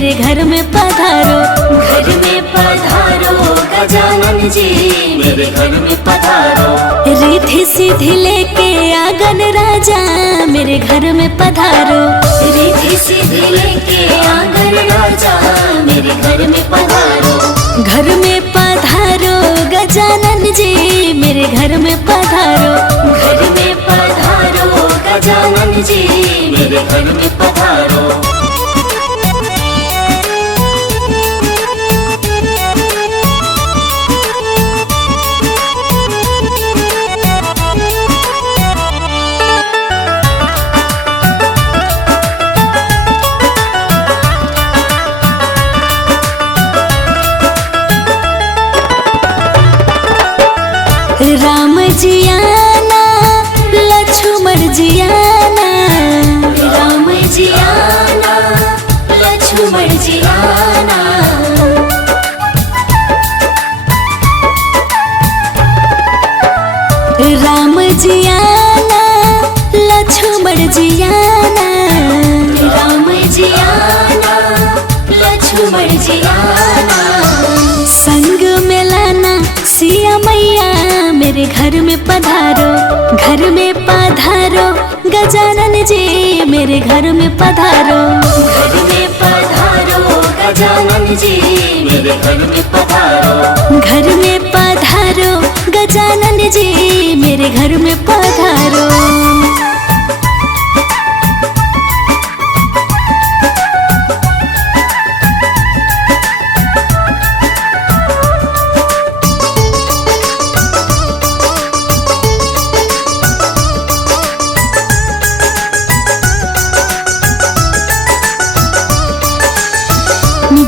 मेरे घर में पधारो। घर में पधारो गजानन जी, मेरे घर में पधारो। रिद्धि सिद्धि लेके आंगन राजा, मेरे घर में पधारो। रिद्धि सिद्धि लेके आंगन राजा, मेरे घर में पधारो। घर में पधारो गजानन जी, मेरे घर में पधारो। घर में पधारो गजानन जी, मेरे घर में पधारो। राम जी आना, लक्ष्मण जी आना। राम जी आना, लक्ष्मण जी आना। राम जी आना, लक्ष्मण जी आना। राम जी आना, लक्ष्मण जी आना। संग में लाना सिया मैया, मेरे घर में पधारो। घर में पधारो गजानन जी, मेरे घर में पधारो। घर में पधारो गजानन जी, मेरे घर में पधारो। घर में पधारो गजानन जी, मेरे घर में पधारो।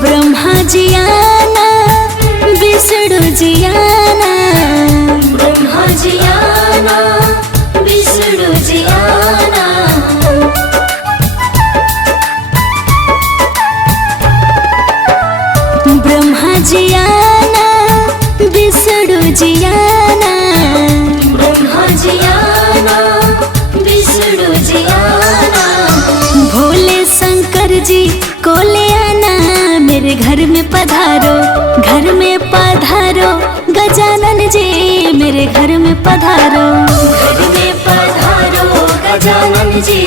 ब्रह्मा जी आना, विष्णु जी आना। ब्रह्मा जी आना, विष्णु जी आना। ब्रह्मा जी आना, विष्णु जी आना। ब्रह्मा जी आना, विष्णु जी आना। भोले शंकर जी को ले आना, मेरे घर में पधारो। घर में पधारो गजानन जी, मेरे घर में पधारो। घर में पधारो गजानन जी,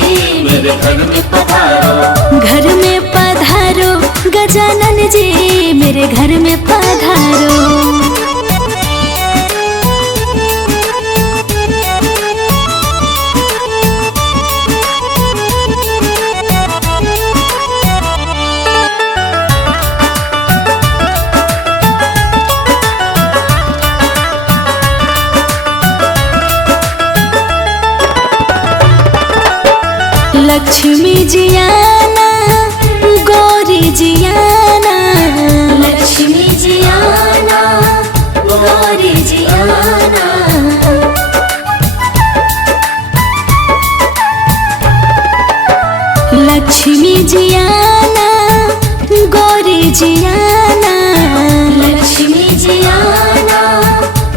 मेरे घर में पधारो। घर में पधारो गजानन जी, मेरे घर में पधारो। लक्ष्मी जी आना, गौरी जी आना। लक्ष्मी जी आना, गौरी जी आना। लक्ष्मी जी आना, गौरी जी आना। लक्ष्मी जी आना,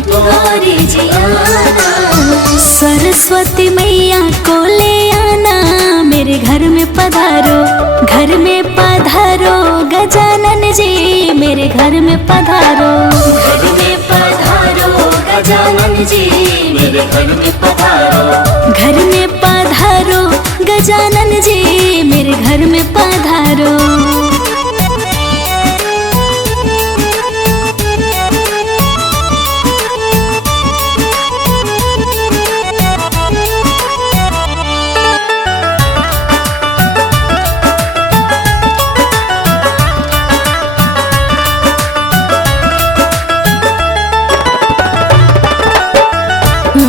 गौरी जी आना। सरस्वती मैया को ले आना, मेरे घर में पधारो। घर में पधारो गजानन जी, मेरे घर में पधारो। घर में पधारो गजानन जी, मेरे घर में पधारो। घर में पधारो गजानन जी, मेरे घर में पधारो।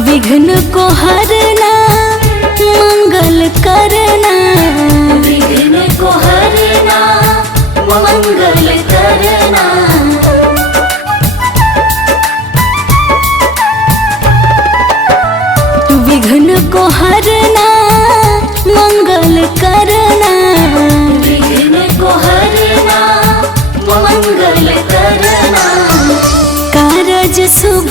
विघ्न को हरना, मंगल करना। विघ्न को हरना, मंगल करना। विघ्न को हरना, मंगल करना। विघ्न को हरना, मंगल करना। कारज शुभ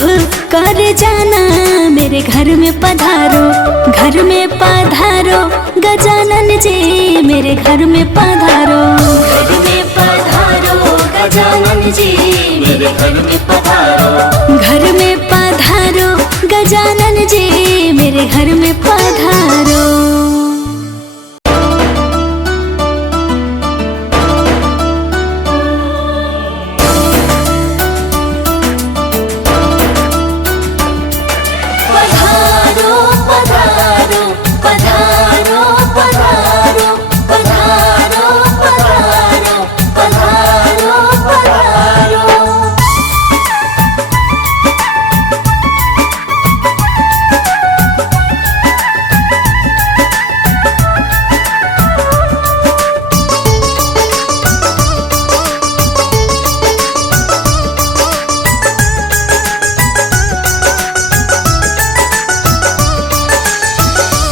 कर जाना, मेरे घर में पधारो। घर में पधारो गजानन जी, मेरे घर में पधारो। घर में गजानन जी मेरे घर में पधारो। घर में पधारो गजानन जी मेरे घर में पधारो।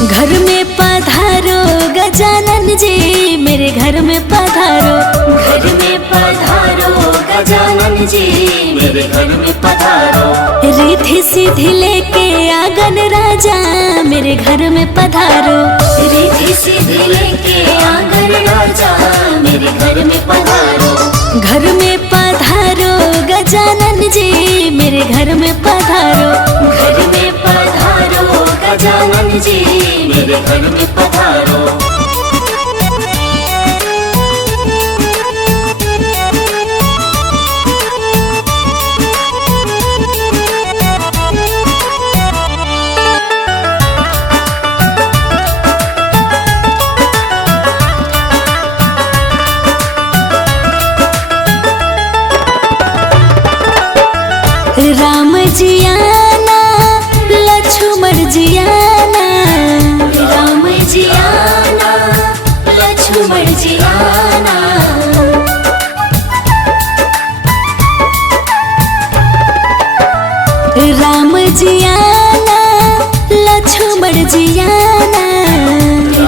घर में पधारो गजानन जी मेरे घर में पधारो। घर में पधारो गजानन जी मेरे घर में पधारो। रिद्धि सिद्धि लेके आंगन राजा मेरे घर में पधारो। रिद्धि सिद्धि लेके आंगन राजा मेरे घर में पधारो। घर में पधारो गजानन जी मेरे घर में पधारो। घर में पधारो गजानन जी मेरे घर में पधारो। राम जी आना लक्ष्मण जी आना। राम जी आना लक्ष्मण जी आना। राम जी आना लक्ष्मण जी आना।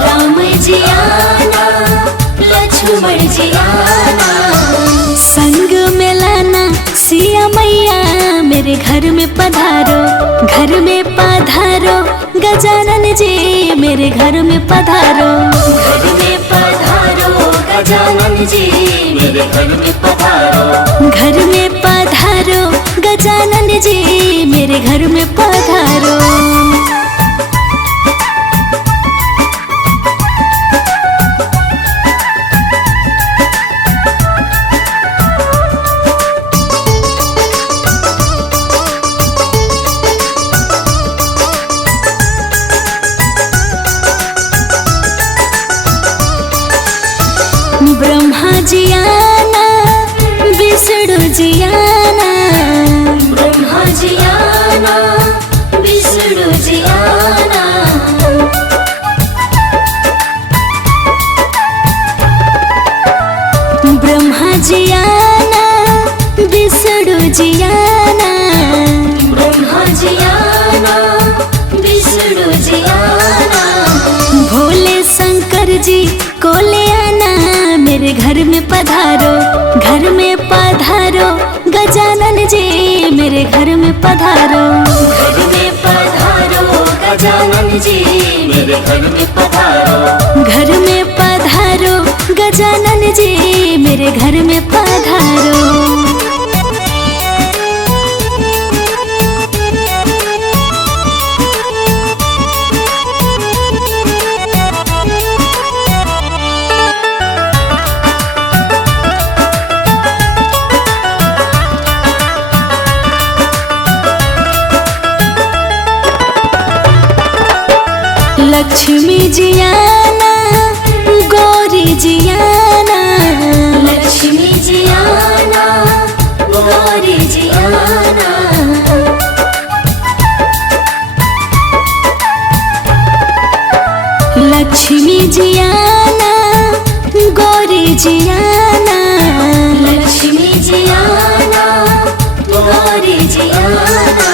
राम जी आना लक्ष्मण जी आना। संग में लाना सिया मैया मेरे घर में पधारो। घर में पधारो गजानन जी मेरे घर में पधारो। घर में पधारो गजानन जी मेरे घर में पधारो। घर में पधारो गजानन जी मेरे घर में पधारो। ब्रह्मा जी आना विष्णु जी आना। ब्रह्मा जी आना विष्णु जी आना। ब्रह्मा जी आना विष्णु जी आना। ब्रह्मा जी आना विष्णु जी आना। भोले शंकर जी को ले आना मेरे घर में पधारो। घर में पधारो गजानन जी मेरे घर में पधारो। घर में पधारो गजानन जी मेरे घर में पधारो। घर में पधारो गजानन जी मेरे घर में पधारो। लक्ष्मी जी आना गौरी जी आना। लक्ष्मी जी आना गौरी जी आना। लक्ष्मी जी आना गौरी जी आना। लक्ष्मी जी आना गौरी जी आना।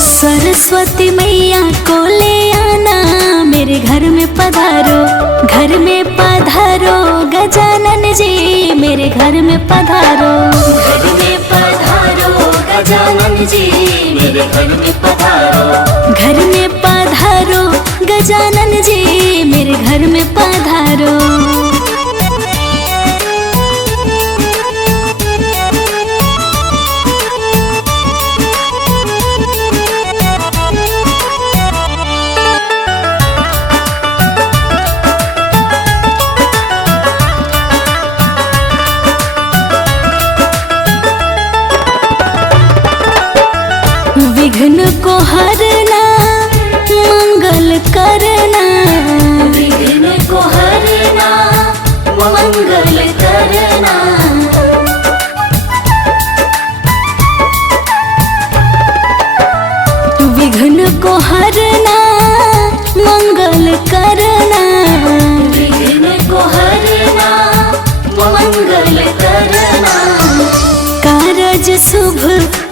सरस्वती मैया को ले आना मेरे घर में पधारो। घर में पधारो गजानन जी मेरे घर में पधारो। घर में पधारो गजानन जी मेरे घर में पधारो। घर में पधारो गजानन जी मेरे घर में पधारो। हरना मंगल करना, विघ्न को हरना मंगल करना। विघ्न को हरना मंगल करना, विघ्न को हरना मंगल करना। कारज शुभ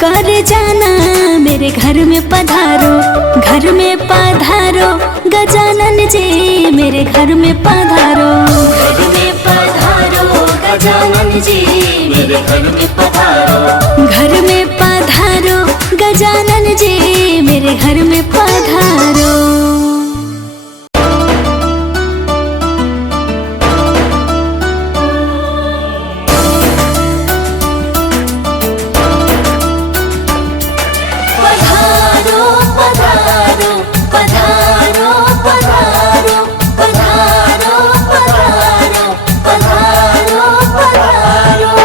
कर जाना, मेरे घर में पधारो, घर में पधारो गजानन जी, मेरे घर में पधारो। घर में पधारो गजानन जी, मेरे घर में पधारो। घर में पधारो गजानन जी, मेरे घर में पधारो। पधारो पधारो पधारो पधारो पधारो पधारो पधारो पधारो।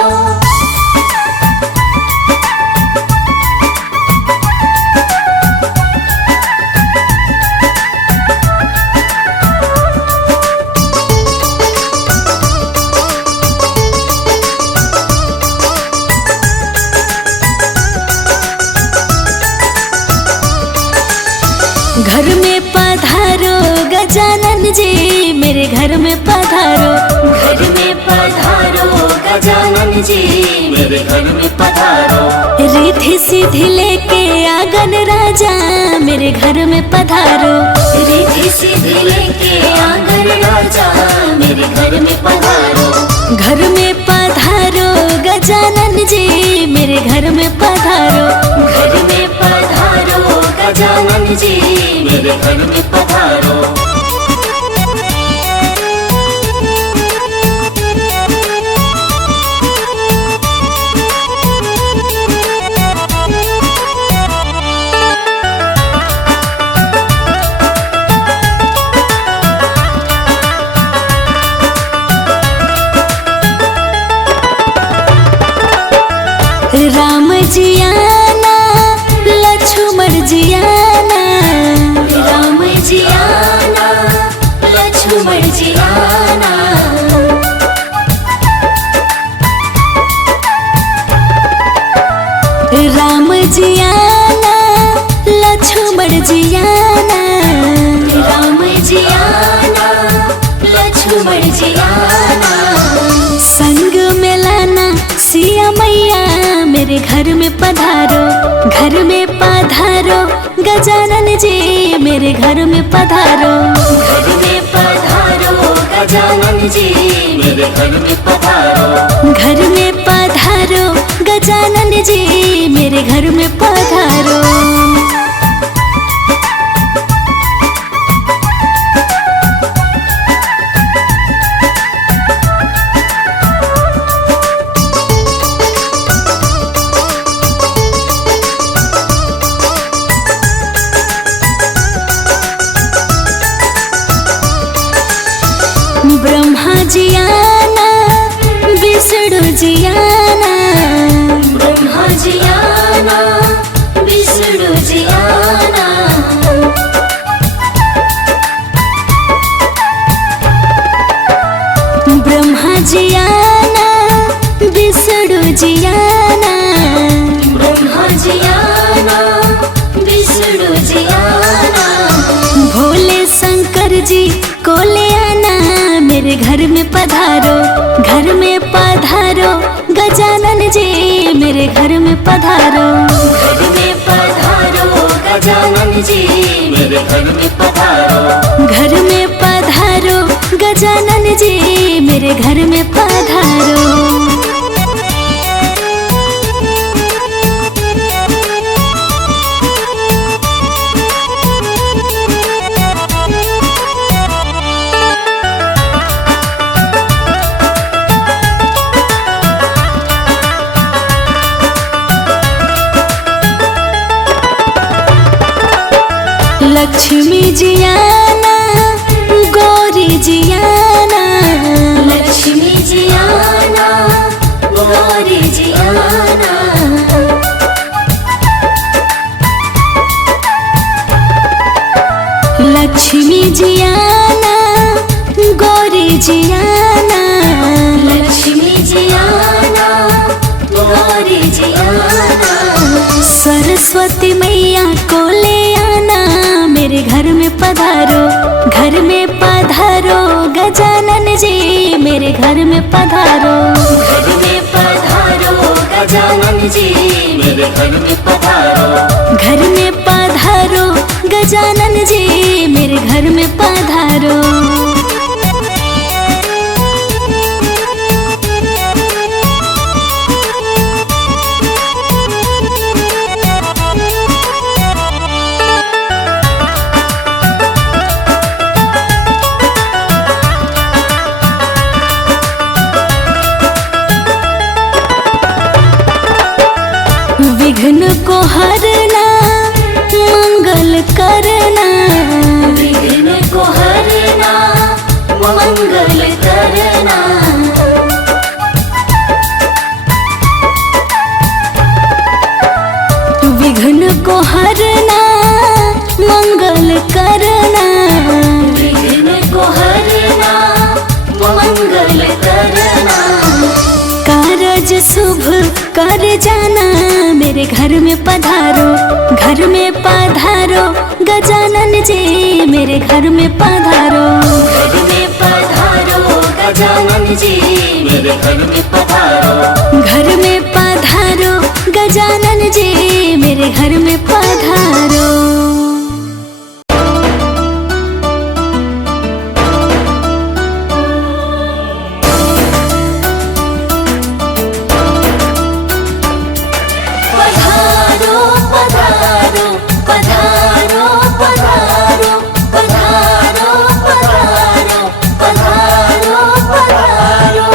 घर में पधारो गजानन जी, मेरे घर में पधारो। घर में पधारो गजानन जी, मेरे घर में पधारो। रिद्धि सिद्धि लेके आंगन राजा, मेरे घर में पधारो। रिद्धि सिद्धि लेके आंगन राजा, मेरे घर में पधारो। घर में पधारो गजानन जी, मेरे घर में पधारो। घर में पधारो गजानन जी, मेरे घर में पधारो। राम जी आना लक्ष्मण जी आना, राम जी आना लक्ष्मण जी आना। राम जी आना लक्ष्मण जी आना, राम जी आना लक्ष्मण जी आना। संग में लाना सिया मैया, मेरे घर में पधारो। घर में पधारो गजानन जी, मेरे घर में पधारो। घर में पधारो गजानन जी, मेरे घर में पधारो। घर में पधारो गजानन जी, मेरे घर में पधारो। ब्रह्मा जी आना विष्णु जी आना, ब्रह्मा जी आना विष्णु जी आना। ब्रह्मा जी आना विष्णु जी आना, ब्रह्मा जी आना विष्णु जी आना। भोले शंकर जी को ले आना, मेरे घर में पधारो। घर में पधारो गजानन जी, मेरे घर में पधारो। घर में पधारो गजानन जी, मेरे घर में पधारो। घर में पधारो गजानन जी, मेरे घर में पधारो। लक्ष्मी जी आना गौरी जी आना, लक्ष्मी जी आना गौरी जी आना। जियाना गौरी जियाना, लक्ष्मी जियाना गौरी जियाना, सरस्वती मैया को ले आना मेरे घर में पधारो, घर में पधारो गजानन जी मेरे घर में पधारो, घर में पधारो गजानन जी मेरे घर में पधारो, घर में पधारो गजानन जी मेरे घर में पधारो। विघ्न को हरना मंगल करना, विघ्न को हरना मंगल करना, विघ्न को हरना मंगल करना, विघ्न को हरना मंगल करना, कारज शुभ कर जाना मेरे घर में पधारो, घर में पधारो गजानन जी मेरे घर में पधारो, घर में पधारो गजानन जी मेरे घर में पधारो, घर में पधारो गजानन जी मेरे घर में पधारो। पधारो पधारो पधारो पधारो पधारो पधारो पधारो पधारो,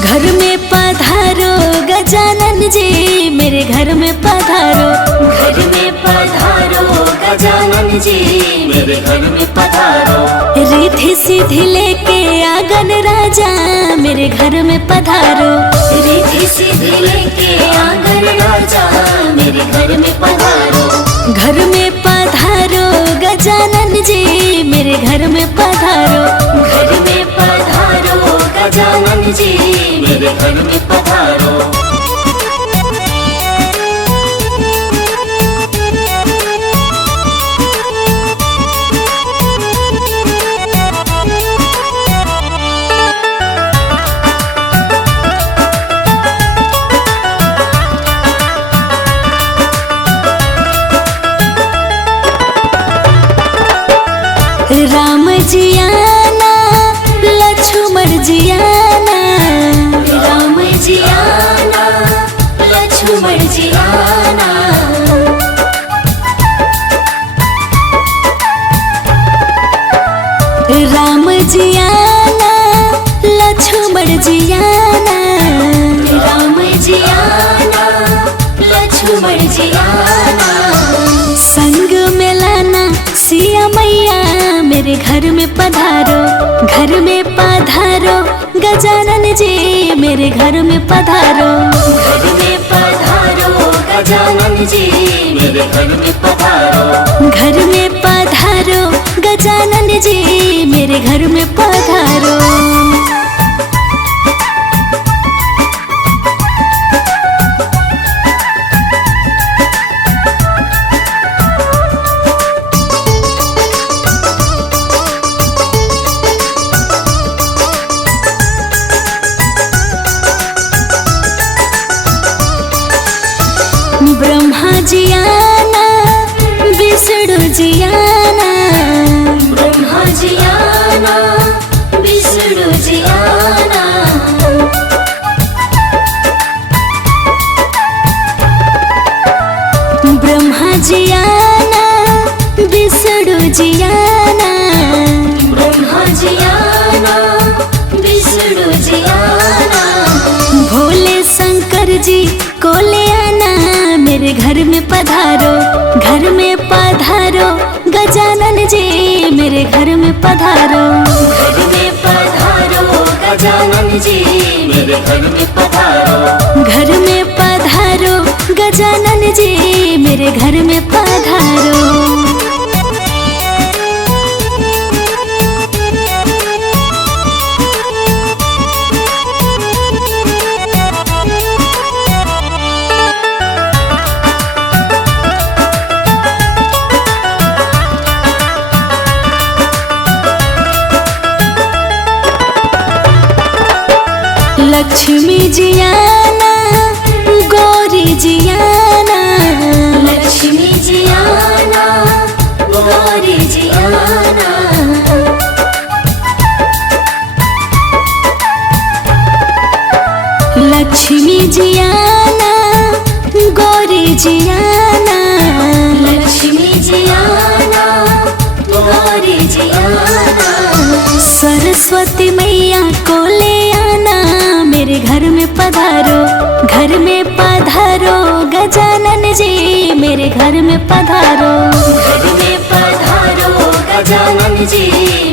घर में पधारो गजानन जी मेरे घर में पधारो, घर में पधारो गजानन जी मेरे घर में पधारो, रिद्धि सिद्धि लेके आंगन राजा मेरे घर में पधारो, रिद्धि सिद्धि लेके आंगन राजा मेरे घर में पधारो, घर में पधारो गजानन जी मेरे घर में पधारो, घर में पधारो गजानन जी मेरे घर में पधारो, राम जियाना लक्ष्मण जियाना, राम जियाना लक्ष्मण जियाना, राम जियाना लक्ष्मण जियाना, राम जियाना लक्ष्मण जियाना, संग में लाना सिया मैया मेरे घर में पधारो, घर में पधारो गजानन जी मेरे घर में पधारो, घर में पधारो गजानन जी मेरे घर में पधारो, घर में पधारो गजानन जी मेरे घर में पधारो। ब्रह्मा जियाना विष्णु जियाना, ब्रह्मा जियाना मेरे घर में पधारो। घर में पधारो गजानन जी मेरे घर में पधारो। घर में पधारो गजानन जी मेरे घर में पधारो। लक्ष्मी जी आना गौरी जी आना। लक्ष्मी जी आना गौरी जी आना। लक्ष्मी जी आना गौरी जी आना। लक्ष्मी जी आना गौरी जी आना। सरस्वती मैया को ले आना मेरे घर में पधारो। घर में पधारो गजानन जी मेरे घर में पधारो। घर में पधारो गजानन जी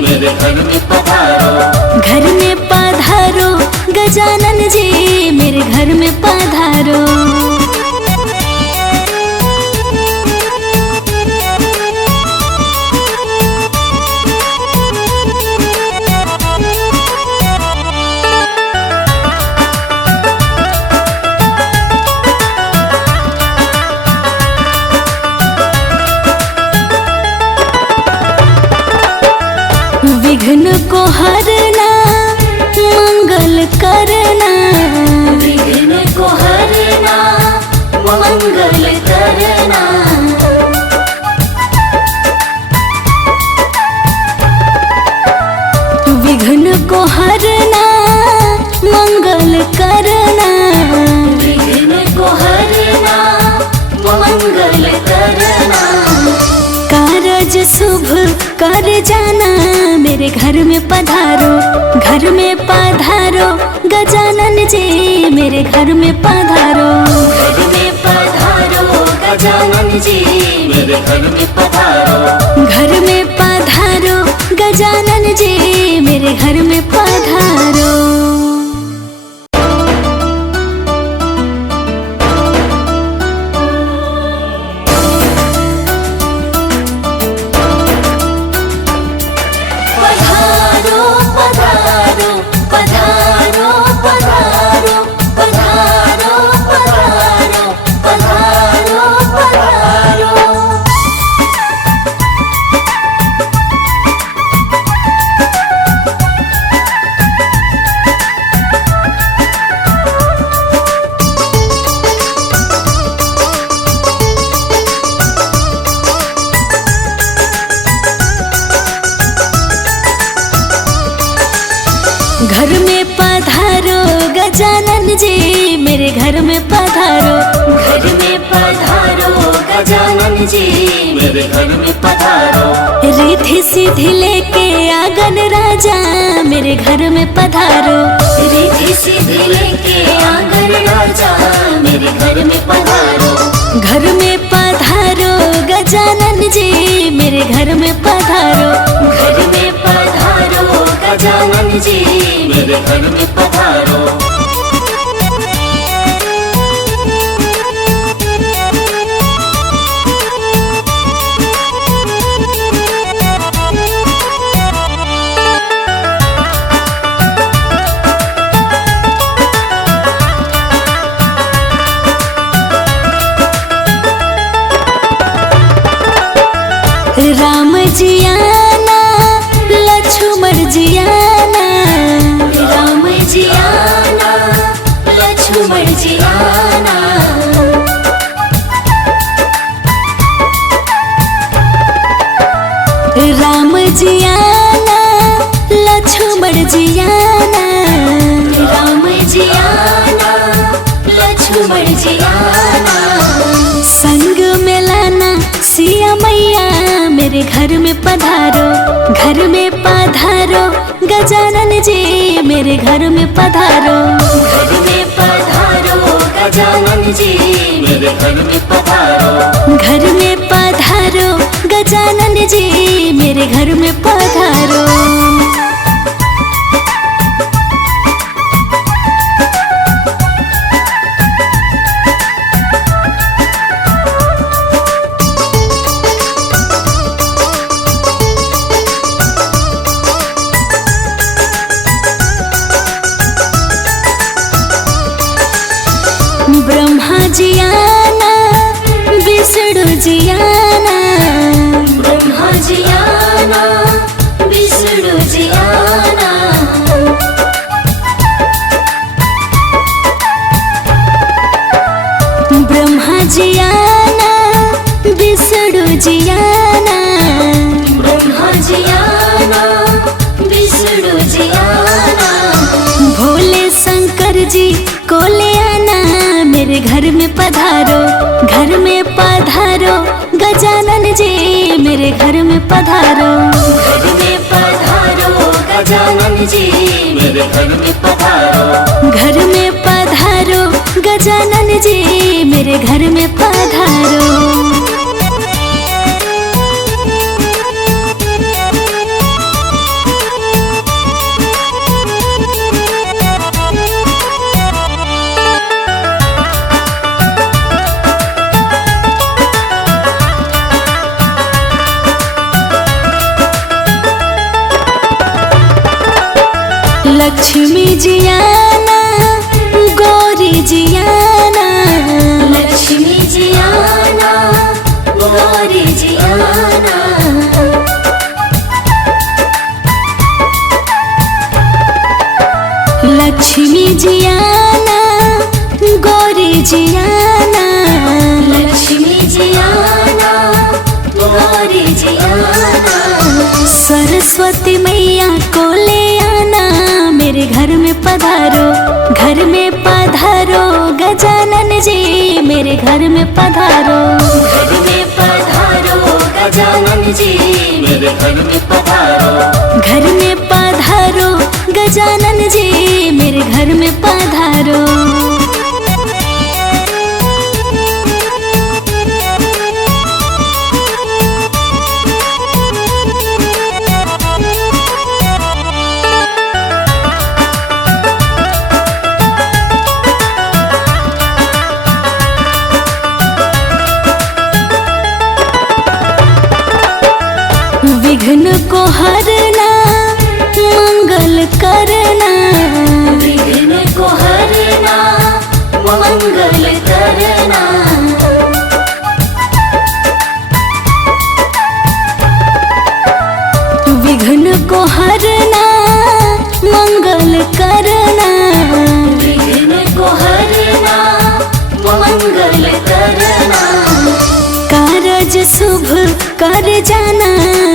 मेरे घर में पधारो। घर में पधारो गजानन जी मेरे घर में पधारो। विघ्न को हरना मंगल करना। विघ्न को हरना मंगल करना। विघ्न को हरना मंगल करना। विघ्न को हरना मंगल करना। कारज शुभ कर जाना मेरे घर में पधारो। घर में पधारो गजानन जी मेरे घर में पधारो। घर में पधारो गजानन जी मेरे घर में पधारो। घर में पधारो गजानन जी मेरे घर में पधारो। घर में पधारो गजानन जी मेरे घर में पधारो। घर में पधारो गजानन जी मेरे घर में पधारो। रिद्धि सिद्धि लेके आंगन राजा मेरे घर में पधारो। रिद्धि सिद्धि लेके आंगन राजा मेरे घर में पधारो। घर में पधारो गजानन जी मेरे घर में पधारो। घर में पधारो गजानन जी मेरे घर में पधारो। राम जी आना लक्ष्मण जी आना। राम जी आना लक्ष्मण जी आना। राम जी आना लक्ष्मण जी आना। राम जी आना लक्ष्मण जी आना। संग में लाना सिया मैया मेरे घर में पधारो। घर में पधारो गजानन जी मेरे घर में पधारो। घर में पधारो गजानन जी मेरे घर में पधारो। घर में पधारो गजानन जी मेरे घर में पधारो। ब्रह्मा जी आना, विष्णु जी आना, ब्रह्मा जी आना, विष्णु जी आना, ब्रह्मा जी आना, विष्णु जी आना, ब्रह्मा जी आना, विष्णु जी आना, भोले शंकर जी को ले आना, मेरे घर में पधारो, घर में पधारो, गजानन जी मेरे घर में पधारो। घर में पधारो गजानन जी मेरे घर में पधारो, घर में पधारो, गजानन जी मेरे घर में पधारो। लक्ष्मी जी आना, गौरी जी आना, लक्ष्मी जी आना, गौरी जी आना, लक्ष्मी जी आना, गौरी जी आना, लक्ष्मी जी आना, गौरी जी आना, सरस्वती मैया को ले आना, मेरे घर में पधारो, घर में पधारो, गजानन जी मेरे घर में पधारो। घर में पधारो गजानन जी मेरे घर में पधारो, घर में पधारो, गजानन जी मेरे घर में पधारो। विघ्न को हरना, मंगल करना, विघ्न को हरना, मंगल करना, विघ्न को हरना, मंगल करना, विघ्न को हरना, मंगल करना, कारज शुभ कर जाना,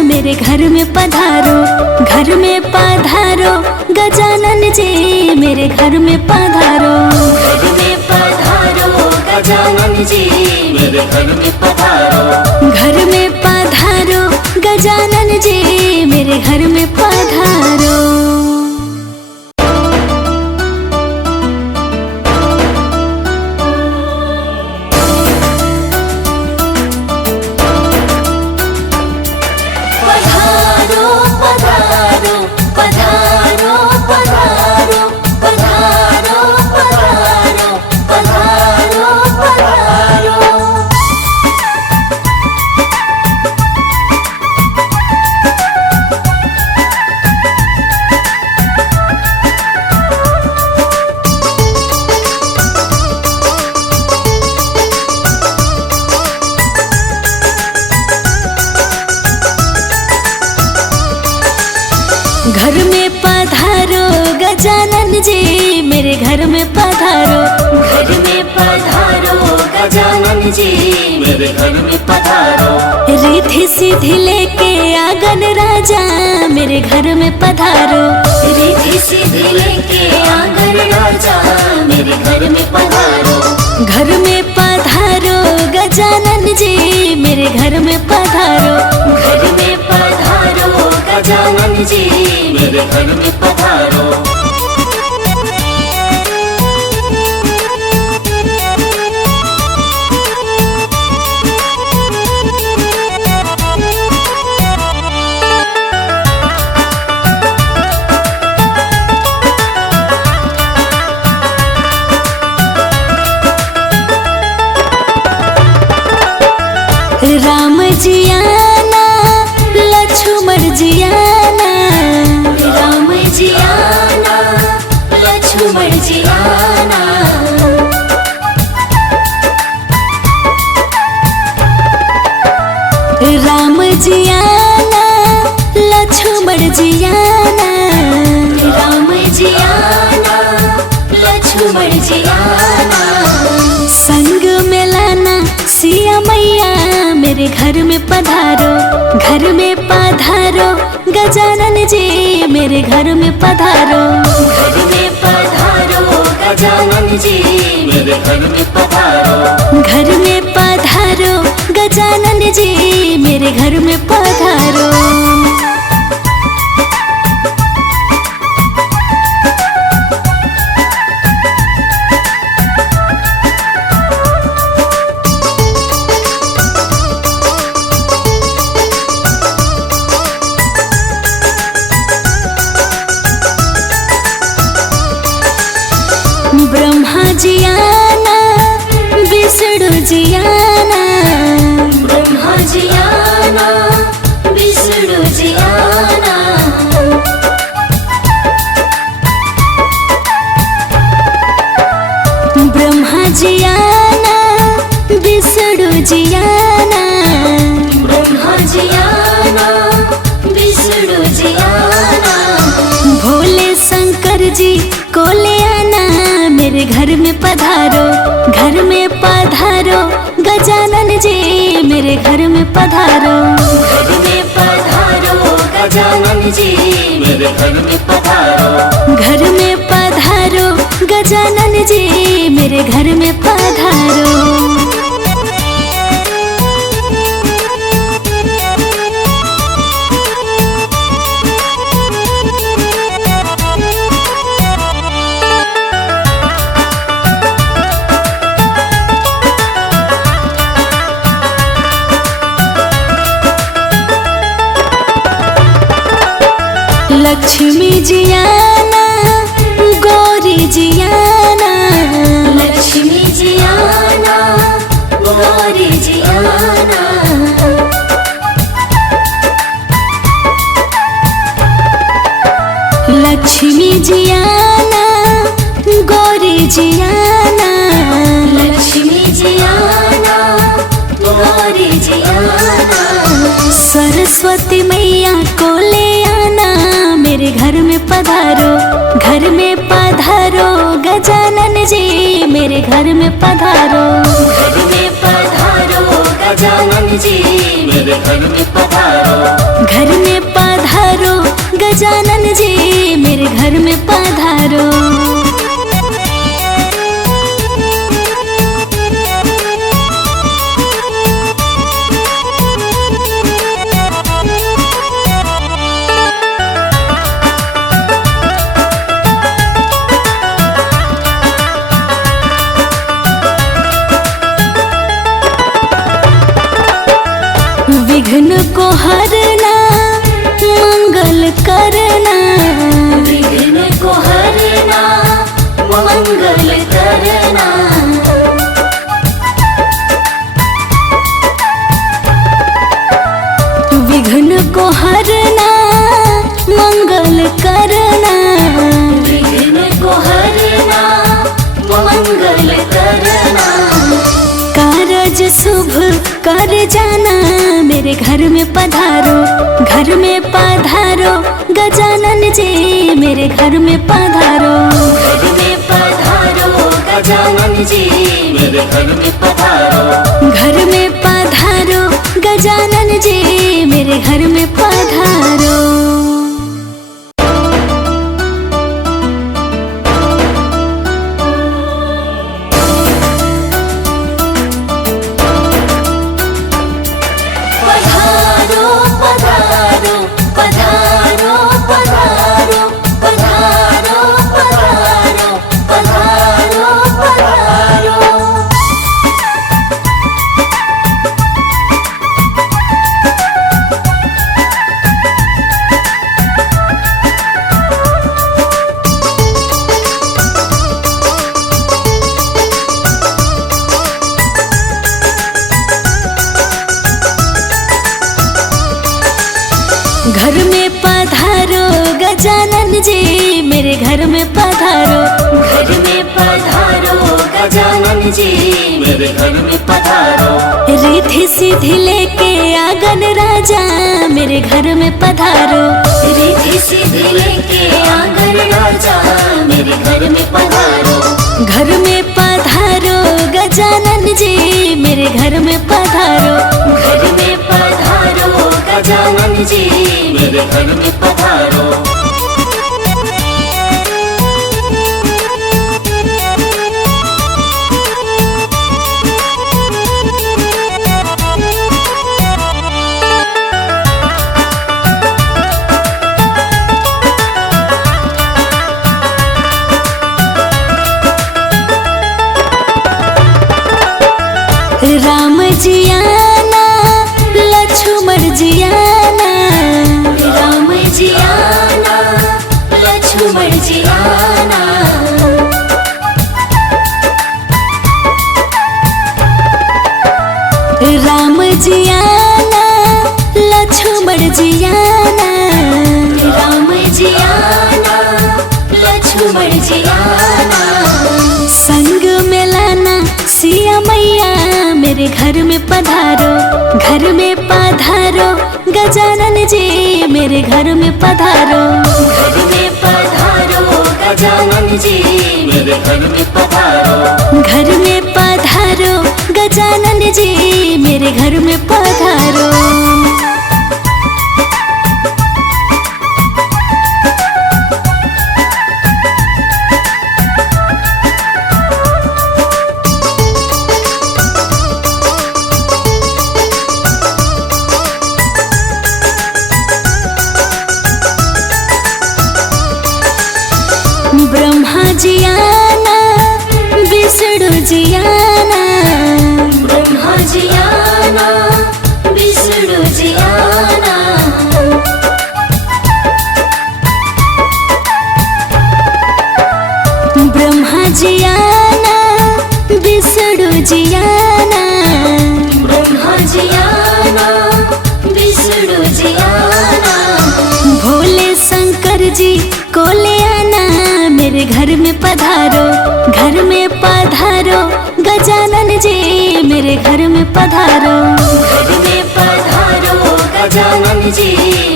मेरे घर में पधारो, घर में पधारो, गजानन जी मेरे घर में पधारो। घर में पधारो गजानन जी मेरे घर में पधारो, घर में पधारो, गजानन जी मेरे घर में पधारो। घर में पधारो, गजानन जी मेरे घर में पधारो, घर में पधारो गजानन जी मेरे घर में पधारो, रिद्धि सिद्धि लेके आंगन राजा मेरे घर में पधारो, रिद्धि सिद्धि लेके आंगन राजा मेरे घर में पधारो, घर में पधारो, गजानन जी मेरे घर में पधारो, घर में पधारो गजानन जी मेरे घर में पधारो। गजानन जी मेरे घर में पधारो। घर में पधारो गजानन जी मेरे घर में पधारो। घर में पधारो गजानन जी मेरे घर में पधारो। ब्रह्मा जी आना विष्णु जी आना। ब्रह्मा जी आना विष्णु जी आना। ब्रह्मा जी आना विष्णु जी आना। ब्रह्मा जी आना विष्णु जी आना। भोले शंकर जी को ले आना मेरे घर में पधारो। घर में पधारो गजानन जी मेरे घर में पधारो। घर में पधारो गजानन जी मेरे घर में पधारो। घर में पधारो गजानन जी मेरे घर में पधारो। लक्ष्मी जी आना गौरी जी आना। लक्ष्मी जी आना गौरी जी आना। लक्ष्मी जी आना गौरी जी आना। लक्ष्मी जी आना गौरी जी आना। सरस्वती मैया को ले आना मेरे घर में पधारो। घर में पधारो गजानन जी मेरे घर में पधारो। घर में पधारो गजानन जी मेरे घर में पधारो। घर में पधारो गजानन जी मेरे घर में पधारो। विघ्न को हरना मंगल करना। विघ्न को हरना मंगल करना। विघ्न को हरना मंगल करना। विघ्न को हरना मंगल करना। कारज शुभ कर जाना मेरे घर में पधारो। घर में पधारो गजानन जी मेरे घर में पधारो। घर में पधारो गजानन जी मेरे घर में पधारो। घर में पधारो गजानन जी मेरे घर में पधारो। घर में पधारो गजानन जी मेरे घर में पधारो। घर में पधारो गजानन जी मेरे घर में पधारो। रिद्धि सिद्धि लेके आंगन राजा मेरे घर में पधारो। रिद्धि सिद्धि लेके आंगन राजा मेरे घर में पधारो। घर में पधारो गजानन जी मेरे घर में पधारो। घर में पधारो गजानन जी मेरे मेरे घर में पधारो। राम जी आना लक्ष्मण जी आना, राम जी आना लक्ष्मण जी आना, राम जी आना लक्ष्मण जी आना, राम जी आना लक्ष्मण जी आना, संग में लाना सिया मैया मेरे घर में पधारो, घर में पधारो गजानन जी मेरे घर में पधारो, घर में पधारो गजानन जी मेरे घर में पधारो, घर में पधारो गजानन जी मेरे घर में पधारो। ब्रह्मा जी आना विष्णु जी आना, ब्रह्मा जी आना विष्णु जी आना, ब्रह्मा जी आना विष्णु जी आना, ब्रह्मा जी आना विष्णु जी आना, भोले शंकर जी को ले आना मेरे घर में पधारो, घर में पधारो गजानन जी मेरे घर में पधारो, घर में पधारो गजानन जी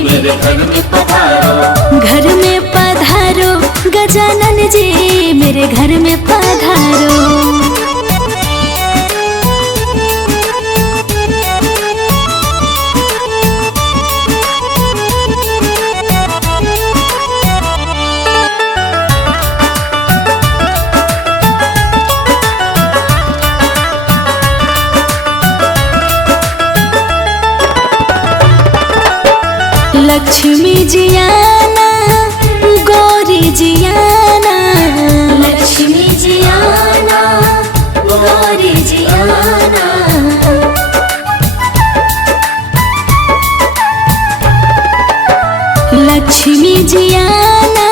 मेरे घर में पधारो, घर में पधारो गजानन जी मेरे घर में पधारो। लक्ष्मी जी आना गौरी जी आना, लक्ष्मी जी आना गौरी जी आना, लक्ष्मी जी आना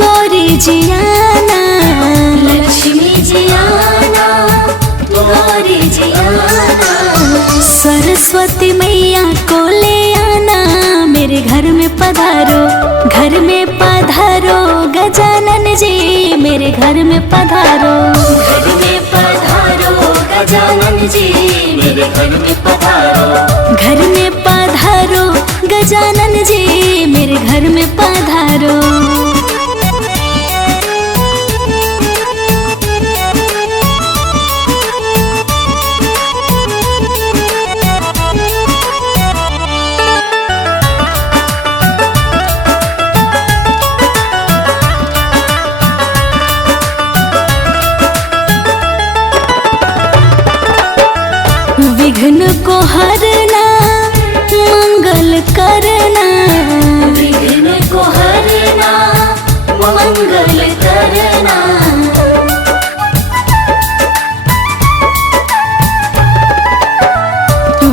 गौरी जी आना, लक्ष्मी जी आना गौरी जी आना, सरस्वती मैया को ले आना मेरे घर में पधारो, घर में पधारो गजानन जी मेरे घर में पधारो, घर में पधारो गजानन जी मेरे घर में पधारो, घर में पधारो गजानन जी मेरे घर में पधारो। विघ्न को हरना मंगल करना, विघ्न को हरना मंगल करना,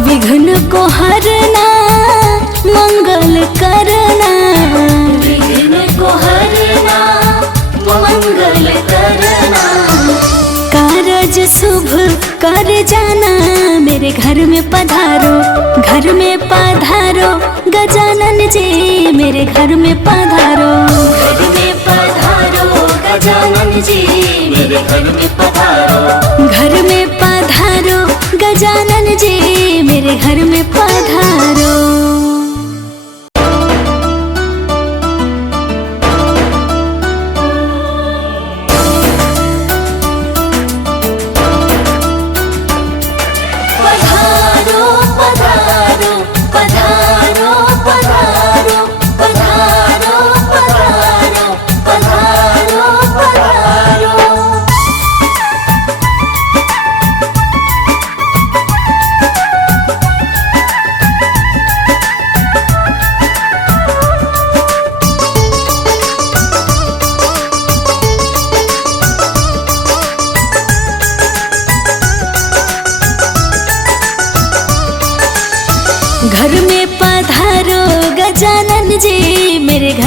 विघ्न को हरना मंगल करना, विघ्न को हरना मंगल करना, कारज शुभ कर जाना मेरे घर में पधारो, घर में पधारो गजानन जी मेरे घर में पधारो, घर में पधारो गजानन जी मेरे घर में पधारो, घर में पधारो गजानन जी मेरे घर में पधारो। पधारो पधारो पधारो पधारो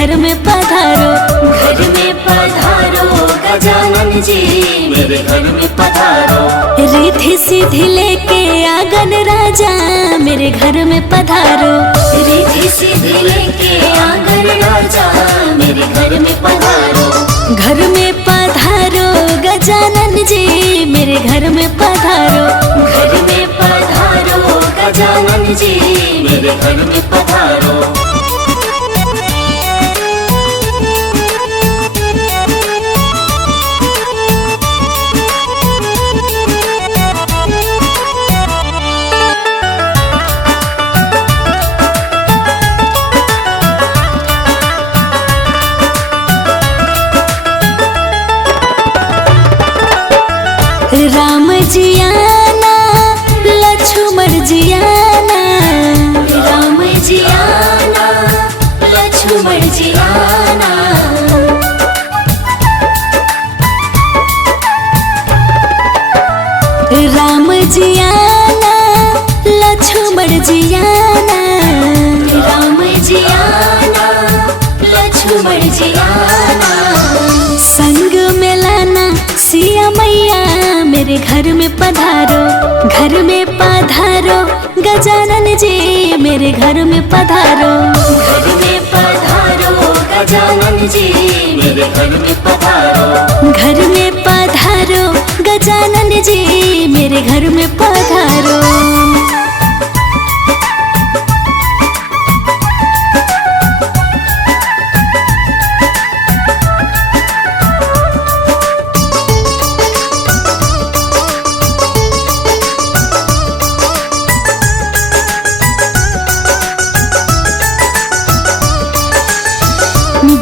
घर में पधारो। घर में पधारो गजानन जी मेरे घर में पधारो। रिद्धि सिद्धि लेके आंगन राजा मेरे घर में पधारो। रिद्धि सिद्धि लेके आंगन राजा मेरे घर में पधारो। घर में पधारो गजानन जी मेरे घर में पधारो। घर में पधारो गजानन जी मेरे घर में पधारो। राम जी आना लक्ष्मण जी आना। राम जी आना लक्ष्मण जी आना। राम जी आना लक्ष्मण जी आना। राम जी आना लक्ष्मण जी आना। संग में लाना सिया मैया मेरे घर में पधारो। घर में पधारो गजानन जी मेरे घर में पधारो। घर में पधारो गजानन जी मेरे घर में पधारो। घर में पधारो गजानन जी मेरे घर में पधारो।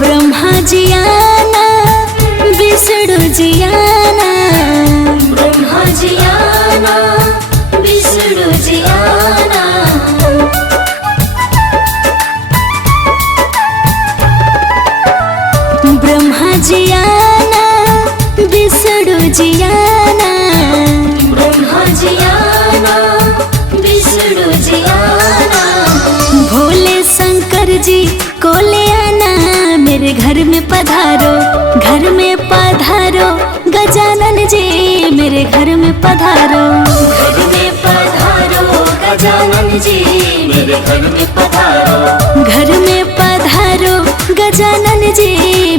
ब्रह्मा जी आना विष्णु जी आना। ब्रह्मा जी आना विष्णु जी आना। ब्रह्मा जी आना विष्णु जी आना। ब्रह्मा जी आना विष्णु जी आना। भोले शंकर जी को ले आना मेरे घर में पधारो। घर में पधारो गजानन जी मेरे घर में पधारो। घर में पधारो गजानन जी मेरे घर में पधारो। घर में पधारो गजानन जी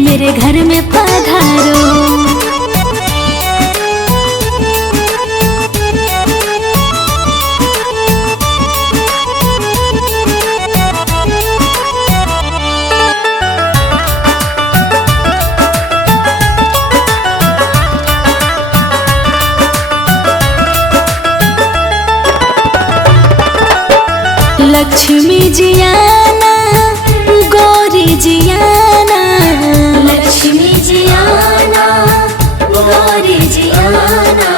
मेरे घर में पधारो। लक्ष्मी जी आना गौरी जी आना। लक्ष्मी जी आना गौरी जी आना।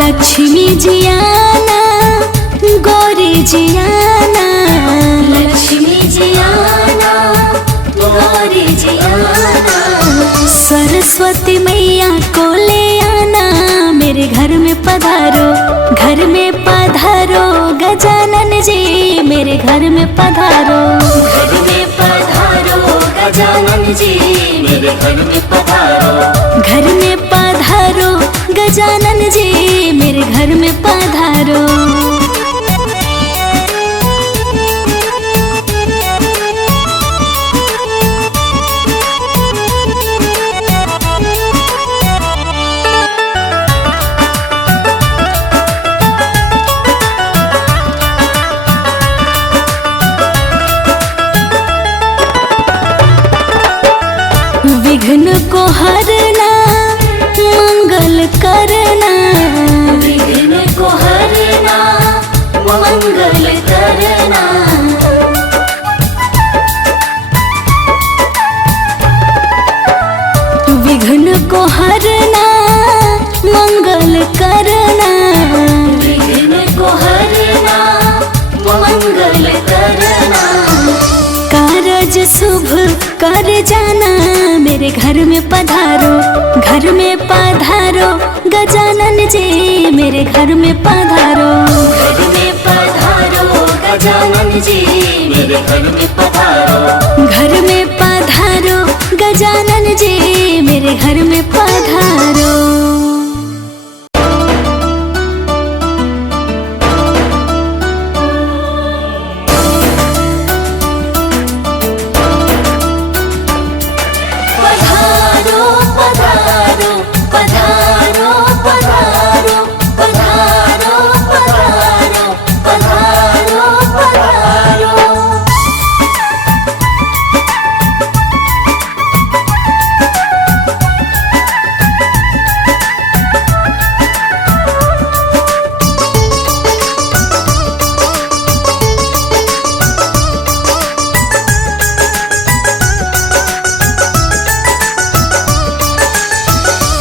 लक्ष्मी जी आना गौरी जी आना। लक्ष्मी जी आना गौरी जी आना। सरस्वती मैया को ले आना मेरे घर में पधारो। घर में पधारो गजानन जी मेरे घर में पधारो। घर में पधारो गजानन जी मेरे घर में पधारो। घर में पधारो गजानन जी मेरे घर में पधारो। विघ्न को हरना मंगल करना। विघ्न को हरना मंगल करना। विघ्न को हरना मंगल करना। विघ्न को हरना मंगल करना। कारज शुभ कर जाना मेरे घर में पधारो। घर में पधारो गजानन जी मेरे घर में पधारो। घर में पधारो मेरे घर में पधारो। घर में पधारो गजानन जी मेरे घर में पधारो। पधारो पधारो पधारो पधारो पधारो पधारो पधारो पधारो।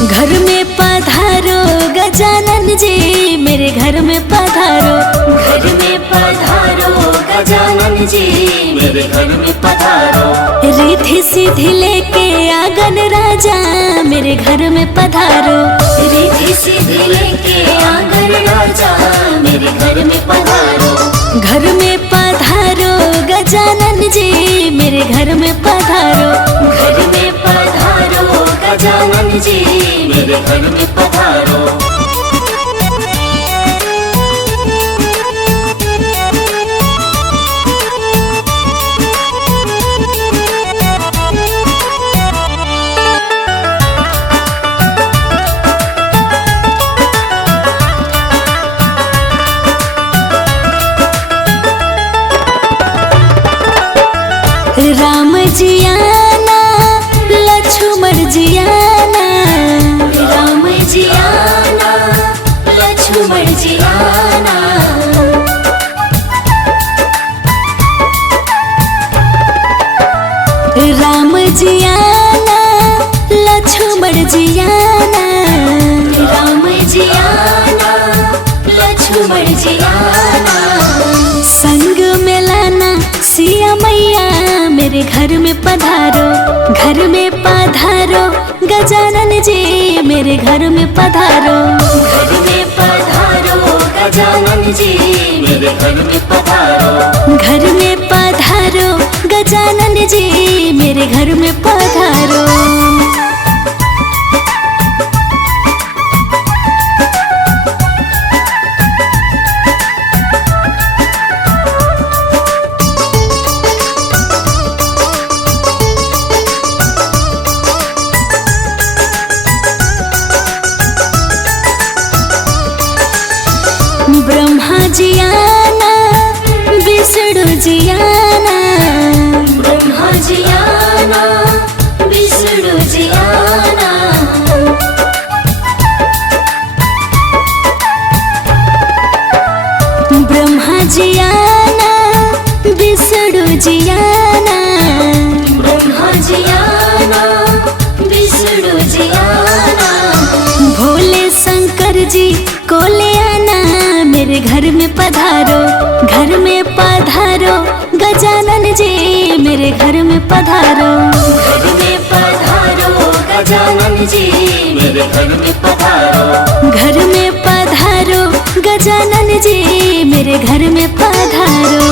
घर में पधारो गजानन जी मेरे घर में पधारो। घर में पधारो गजानन जी मेरे घर में पधारो। रिद्धि सिद्धि लेके आंगन राजा मेरे घर में पधारो। रिद्धि सिद्धि लेके आंगन राजा मेरे घर में पधारो। घर में पधारो गजानन जी मेरे घर में पधारो। घर में पधारो गजानन जी मेरे घर में पधारो। राम जी आना लक्ष्मण जी आना। राम जी आना लक्ष्मण जी आना। राम जी आना लक्ष्मण जी आना। राम जी आना लक्ष्मण जी आना। संग में लाना सिया मैया मेरे घर में पधारो। घर में पधारो गजानन जी मेरे घर में पधारो। घर में पधारो गजानन जी मेरे घर में पधारो। घर में पधारो गजानन जी मेरे घर में पधारो। ब्रह्मा जी आना विष्णु जी आना। ब्रह्मा जी आना विष्णु जी आना। ब्रह्मा जी आना विष्णु जी आना। ब्रह्मा जी आना विष्णु जी आना। भोले शंकर जी को ले आना मेरे घर में पधारो। घर में पधारो गजानन जी मेरे घर में पधारो। घर में पधारो गजानन जी मेरे घर में पधारो। घर में पधारो गजानन जी मेरे घर में पधारो।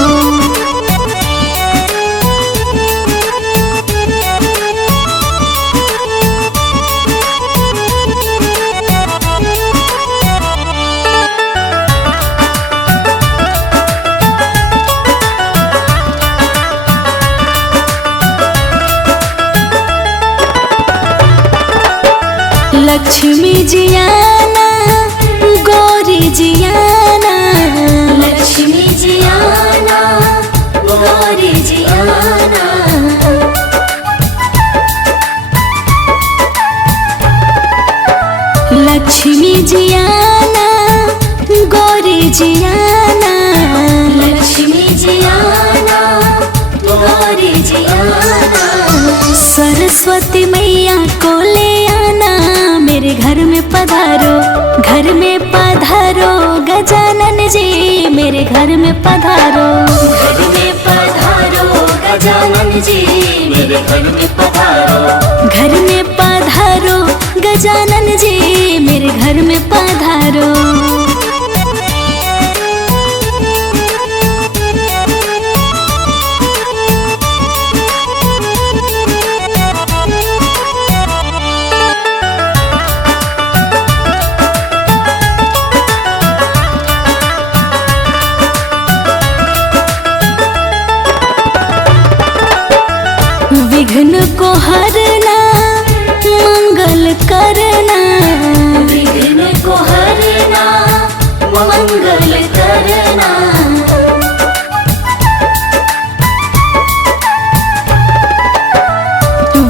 लक्ष्मी जी आना गौरी जी आना। लक्ष्मी जी आना गौरी जी आना। लक्ष्मी जी आना गौरी जी आना। लक्ष्मी जी आना गौरी जी आना। सरस्वती मैया को ले आना मेरे घर में पधारो। घर में पधारो गजानन जी मेरे घर में पधारो। घर में पधारो गजानन जी मेरे घर में पधारो। घर में पधारो गजानन जी मेरे घर में पधारो। विघ्न को हरना मंगल करना, विघ्न को हरना मंगल करना।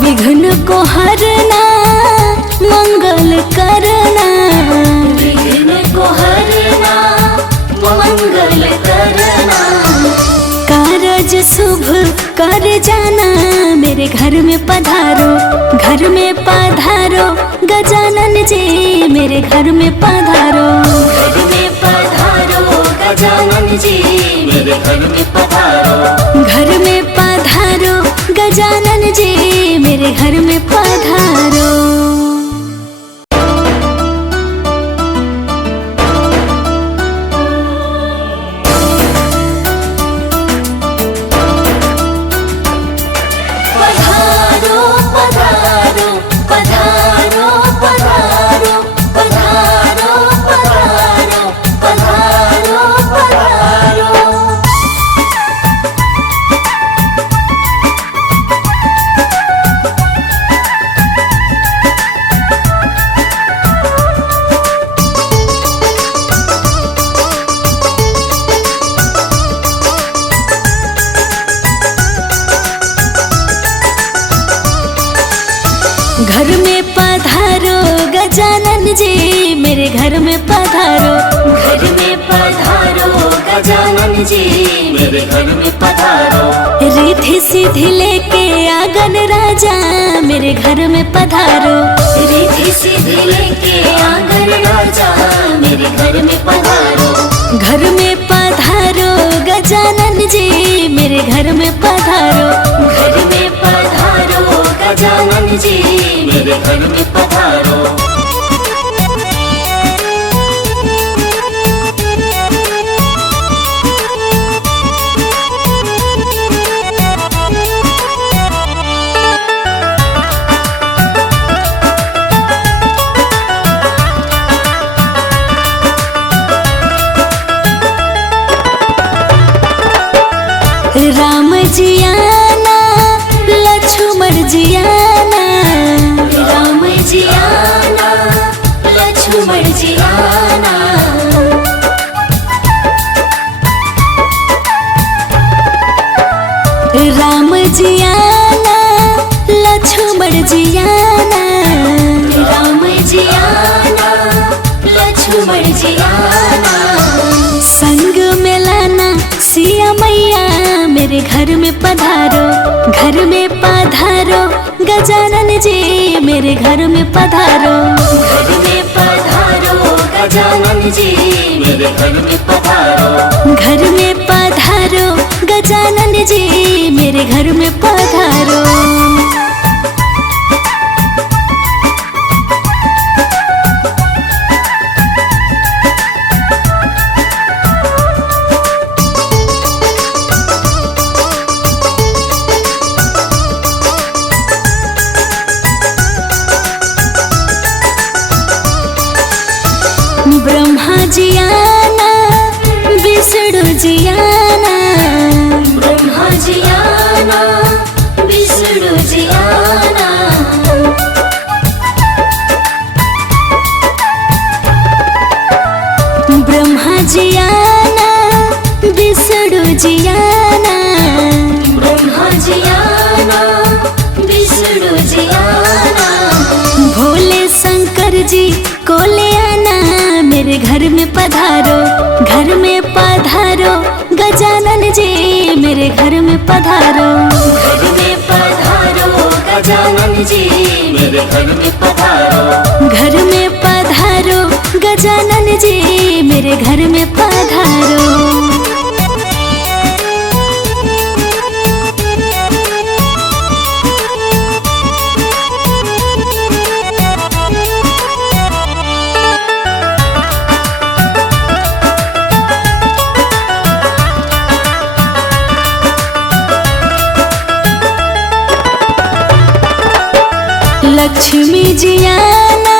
विघ्न को हरना मंगल करना, विघ्न को हरना मंगल करना। कारज शुभ कर जाना मेरे घर में पधारो, घर में पधारो गजानन जी मेरे घर में पधारो, घर में पधारो गजानन जी मेरे घर में पधारो, घर में पधारो गजानन जी मेरे घर में पधारो। घर में पधारो गजानन जी मेरे घर में पधारो, घर में पधारो गजानन जी मेरे घर में पधारो। रिद्धि सिद्धि लेके आंगन राजा मेरे घर में पधारो, रिद्धि सिद्धि लेके आंगन राजा मेरे घर में पधारो। घर में पधारो गजानन जी मेरे घर में पधारो, घर में पधारो गजानन जी मेरे घर में पधारो। राम जी आना लक्ष्मण जी आना, राम जी आना लक्ष्मण जी आना। राम जी आना लक्ष्मण जी आना, राम जी आना लक्ष्मण जी आना। संग में लाना सिया मैया मेरे घर में पधारो, घर में पधारो गजानन जी मेरे घर में पधारो, घर में पधारो गजानन जी मेरे घर में पधारो। घर में पधारो गजानन जी मेरे घर में पधारो। ब्रह्मा जी आना विष्णु जी आना, ब्रह्मा जी आना विष्णु जी आना। ब्रह्मा जी आना विष्णु जी आना, ब्रह्मा जी आना विष्णु जी आना। भोले शंकर जी को ले आना मेरे घर में पधारो, घर में पधारो गजानन जी मेरे घर में पधारो, घर में पधारो गजानन जी मेरे घर में पधारो। घर में पधारो गजानन जी मेरे घर में पधारो। लक्ष्मी जी आना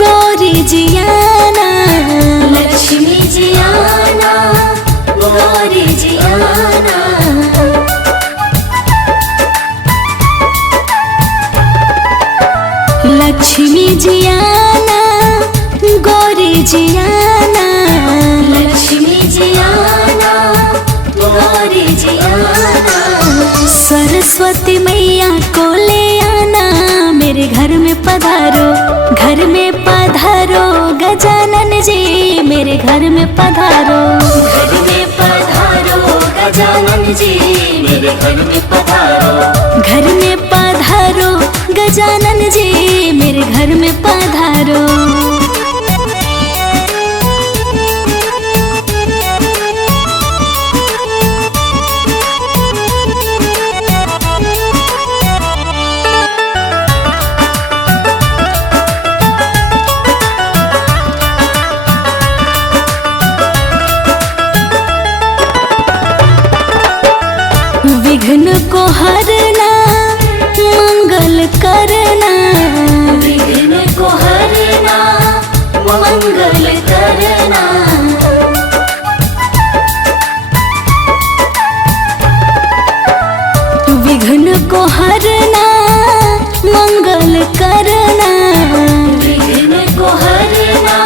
गौरी जी आना, लक्ष्मी जी आना गौरी जी आना। मेरे घर में पधारो। घर में पधारो गजानन जी मेरे घर में पधारो। घर में पधारो गजानन जी मेरे घर में पधारो। विघ्न को हरना मंगल करना। विघ्न को हरना मंगल करना। विघ्न को हरना मंगल करना। विघ्न को हरना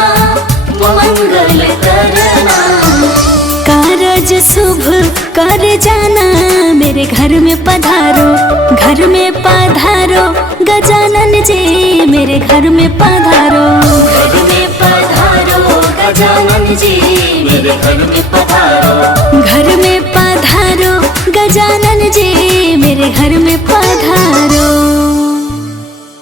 मंगल करना। कारज शुभ कर जाना मेरे घर में पधारो। घर में पधारो गजानन जी मेरे घर में पधारो। घर में पधारो गजानन जी मेरे घर में पधारो। घर में पधारो गजानन जी मेरे घर में पधारो।